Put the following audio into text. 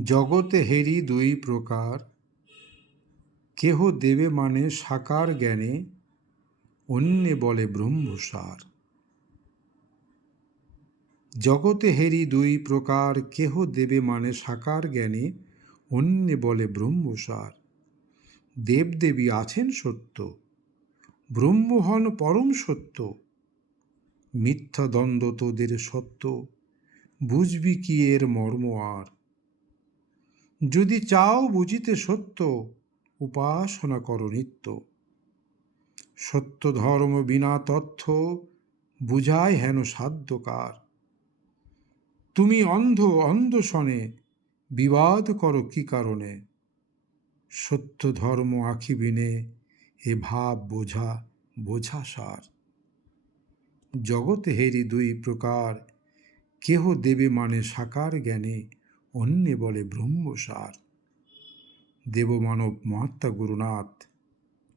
জগতে হেরি দুই প্রকার, কেহ দেবে মানে সাকার জ্ঞানে, অন্যে বলে ব্রহ্মসার। জগতে হেরি দুই প্রকার, কেহ দেবে মানে সাকার জ্ঞানে, অন্যে বলে ব্রহ্মসার। দেবদেবী আছেন সত্য, ব্রহ্ম হন পরম সত্য। মিথ্যা দ্বন্দ্ব তোদের সত্য, বুঝবি কি এর মর্ম আর। যদি চাও বুঝিতে সত্য, উপাসনা কর নিত্য। সত্য ধর্ম বিনা তথ্য, বুঝায় হেন সাধ্যকার। তুমি অন্ধ অন্ধ শনে, বিবাদ করো কি কারণে। সত্য ধর্ম আঁখি বিনে, এ ভাব বোঝা বোঝা সার। জগতে হেরি দুই প্রকার, কেহ দেবে মানে সাকার জ্ঞানে, অন্যে বলে ব্রহ্মসার। দেবমানব মহাত্মা গুরুনাথ।